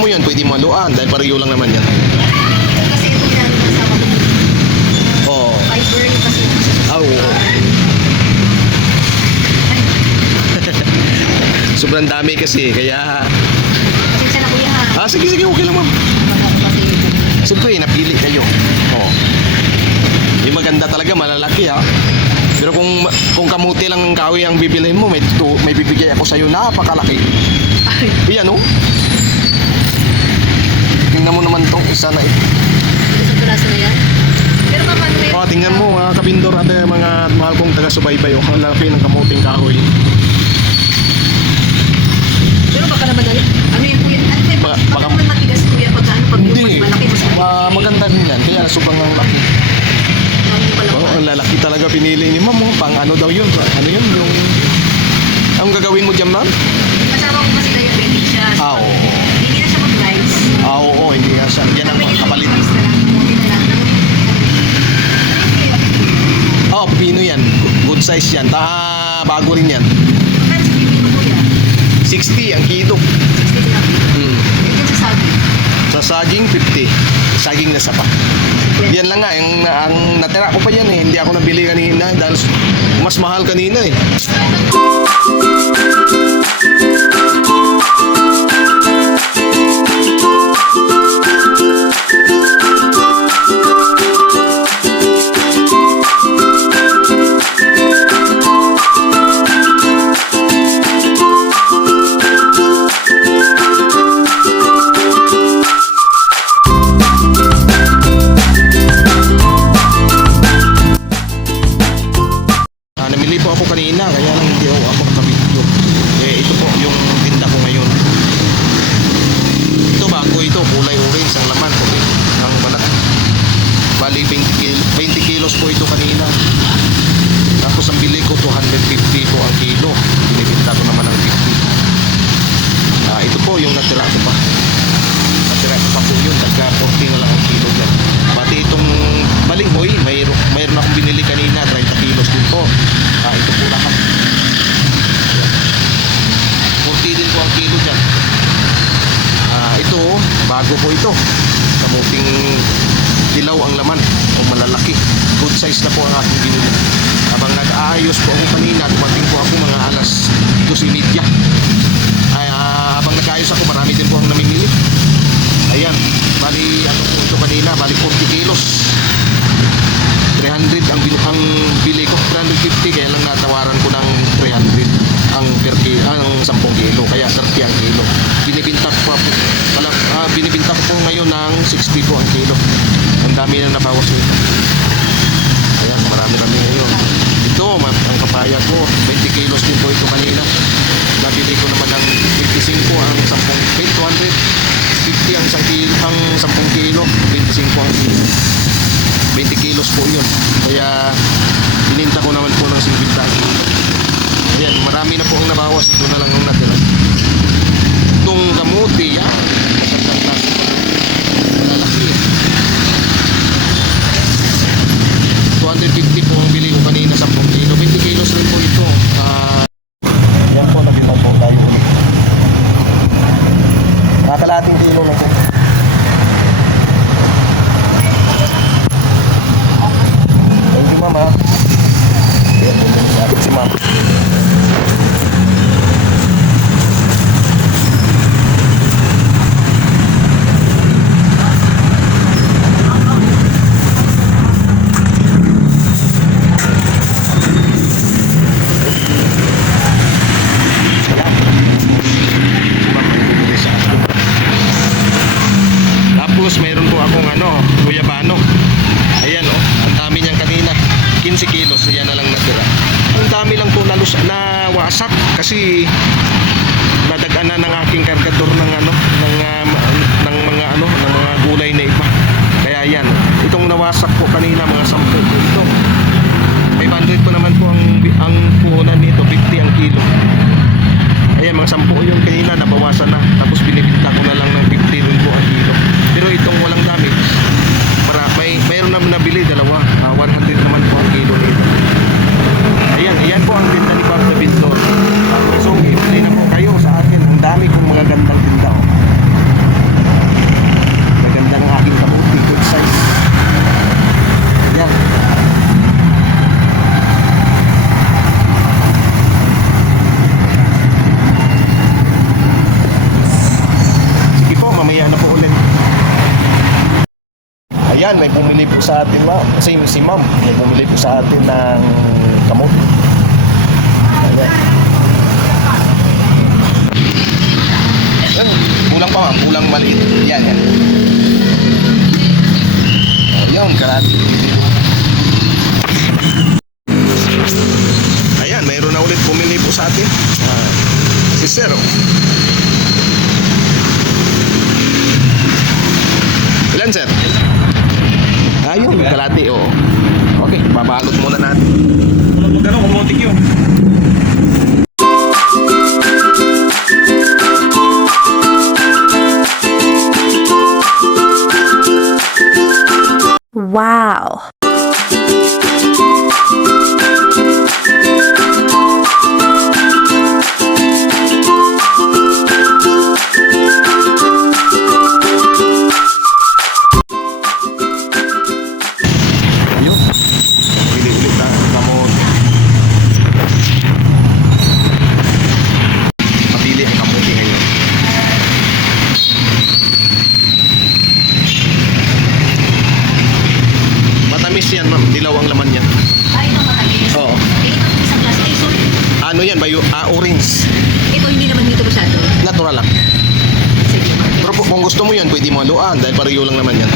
mo yun, pwede mo haluan dahil pareho lang naman yan. Kasi ito yan, kasama ko. Oo. Fiber yung kasi yung sa Ah, oo. Sobrang dami kasi, kaya... Pasensya na kuya ha. Ah, sige, sige, okay lang ma'am. Kasi Siyempre, napili kayo. Oo. Yung maganda talaga, malalaki ha. Pero kung kung kamuti lang ng kahoy ang bibilhin mo, may, tu, may bibigay ako sa'yo napakalaki. ay, Iyan oh. Naman tong isa na ito. isang piraso na yan. Pero mama, ano yan? Oh, tingnan mo mga kabindor at eh, mga mahal kong taga-subaybay. Oh, ang laki ng kamuting kahoy. Pero baka naman ano, ano yung kuya? Ano ba? Baka- Baka baka- naman matigas kuya pag ano, pag yung mas malaki, mas. Ma maganda din yan. Kaya sobrang ang laki. Oh, ang lalaki talaga pinili ni ma'am. Oh. Pang ano daw yun? Ano yun? Yung... Anong gagawin mo dyan, ma'am? Kasama ko kasi diabetic siya. Ah, oo. Hindi na siya mag-rice. Ah, oo, hindi nga siya. Yan ang Sabi nila, kapalit. rice na lang. Kamuti na lang. Oh, pino yan. Good size yan. Ta bago rin yan. Magkano sa pipino kuya? 60 ang kilo. 60 lang. Hmm. Ito sa saging, 50. Saging na sapa. Yan lang nga, ang, ang natira ko pa yan eh. Hindi ako nabili kanina dahil mas mahal kanina eh. Size na po ang aking binili. Habang nag-aayos po ako kanina, dumating po ako mga alas 2.30. Ay, ah, habang nag-aayos ako, marami din po ang namimili. Ayan, bali ano po ito kanina, bali 40 kilos. 300 ang, ang bili ko, 350 kaya lang natawaran ko ng 300 ang per kilo, ang 10 kilo, kaya 30 ang kilo. Binibinta ko pa po, pala, ah, binibinta ko po ngayon ng 60 po ang kilo. Ang dami na nabawas nito. Ayan, marami-rami ngayon. Ito, ma- ang papaya ko, 20 kilos din po ito kanina. Nabili ko naman ng 25 ang 10, 200. 50 ang isang kilo, ang 10 kilo, 25 ang kilo. 20 kilos po yun. Kaya bininta ko naman po ng 50 ang kilo. Ayan, marami na po ang nabawas. Ito na lang ang natira. Itong kamuti, yan. Kargador ng ano, ng, ah, ng mga ano, ng mga gulay na iba. Kaya yan, itong nawasak po kanina mga 10 po ito. 500 po naman po ang ang puhunan nito, 50 ang kilo. Ayan, mga 10 yung kanina, nabawasan na. Tapos binibinta ko na lang ng 50 rin po ang kilo. Pero itong walang damage, para, may, mayroon naman nabili, dalawa. Ah, 100 naman po ang kilo nito. Ayan, ayan po ang tinda ni Papa Bintor. So, ibili na po kayo sa akin. Ang dami Ayan, may bumili po sa atin, ma'am. Si, si ma'am, may bumili po sa atin ng kamot. Ayan. Ayan, kulang pa ma'am, kulang maliit. Yan, yan. Ayan, karati. Ayan, mayroon na ulit bumili po sa atin. Si Sir. oh. Ilan, Sir? Ayun, kalati, oo. Okay, babalot muna natin. Magkano kumotik yun? Wow. Kung gusto mo yan, pwede mo haluan dahil pareho lang naman yan.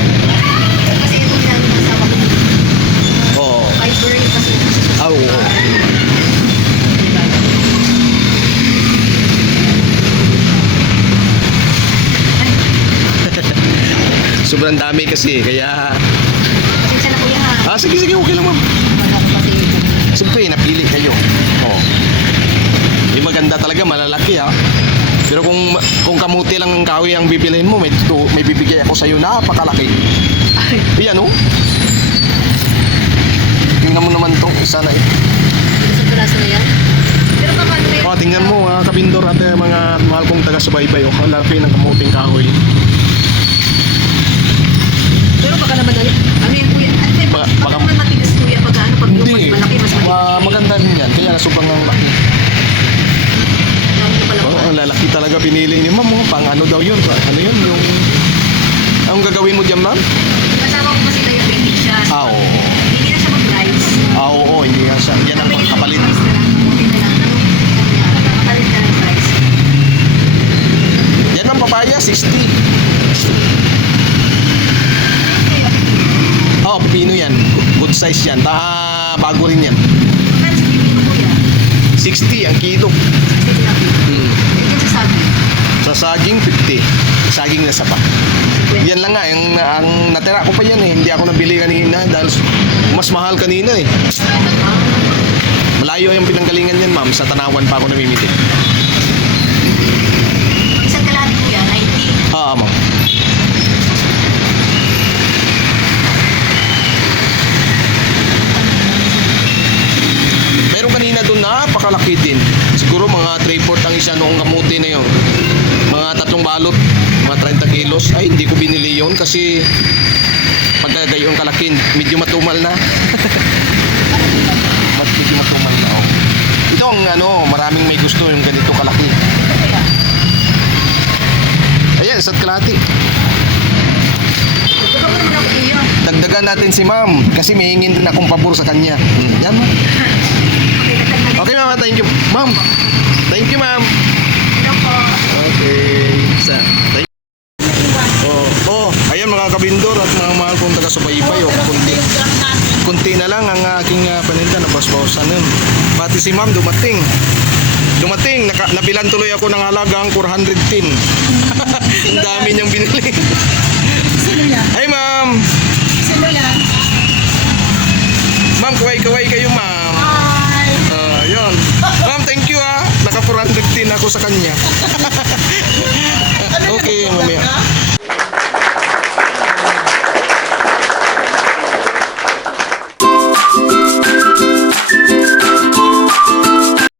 Kasi ito lang sa kapatid. Oo. Fiber yung kasi. Ah, oo. Sobrang dami kasi, kaya... Pasensya na kuya ha. Ah, sige, sige, okay lang ma'am. Wala ko kasi. Siyempre, napili kayo. Oo. Yung maganda talaga, malalaki ha. Pero kung kung kamuti lang ng kahoy ang bibilhin mo, may, tu- may bibigay ako sa'yo napakalaki. Ay, Yan oh. Tingnan mo naman to, isa na ito. isang klase na yan. Pero yan? Oh, tingnan mo mga kabindor at eh, mga mahal kong taga-subaybay. Oh, ang laki ng kamuting kahoy. Pero baka naman, ano yan kuya? Ano yan? Baka- Baka baka- naman matigas kuya pag ano, pag mas malaki, mas Ma- matigas. maganda rin yan. Kaya sobrang ang laki lalaki talaga pinili ni ma'am. Oh, pang ano daw yun? Ano yun? Yung... Anong gagawin mo dyan, ma'am? Kasama ko kasi tayo yung siya. Ah, oo. Hindi na siya mag-rice. Ah, oo. Hindi na siya. Yan ang pagkapalit. Yan ang papaya, 60. Oh, pipino yan. Good size yan. Ta bago rin yan. 60 ang kilo. 60 sa saging, 50. Saging na sapa. Yan lang nga, ang, ang natira ko pa yan eh. Hindi ako nabili kanina dahil mas mahal kanina eh. Malayo yung pinanggalingan yan, ma'am. Sa Tanawan pa ako namimili. Isang kalahati kuya, 90. Ah, ma'am. Pero kanina doon napakalaki din. Siguro mga 3-4 isa noong kamuti na yun. Mga tatlong balot, mga 30 kilos. Ay, hindi ko binili yon kasi pagka gayon kalaki, medyo matumal na. Mas medyo matumal na. Oh. Ito ang ano, maraming may gusto yung ganito kalaki. Ayan, isa't kalati. Dagdagan natin si ma'am kasi may hingin din akong pabor sa kanya. Hmm. Yan ma'am. Okay ma'am, thank you. Ma'am. Thank you ma'am. Okay. Sa, thank Oh, oh, ayan mga kabindor at mga mahal kong taga-subaybay. Oh, kunti, kunti na lang ang aking uh, paninda na basbawasan nun. Pati si ma'am dumating. Dumating, naka, nabilan tuloy ako ng halagang 410. ang dami niyang binili. Sino yan? Hi ma'am. Sino yan? Ma'am, kaway-kaway kayo ma'am. ako sa kanya. Ano okay, mamaya.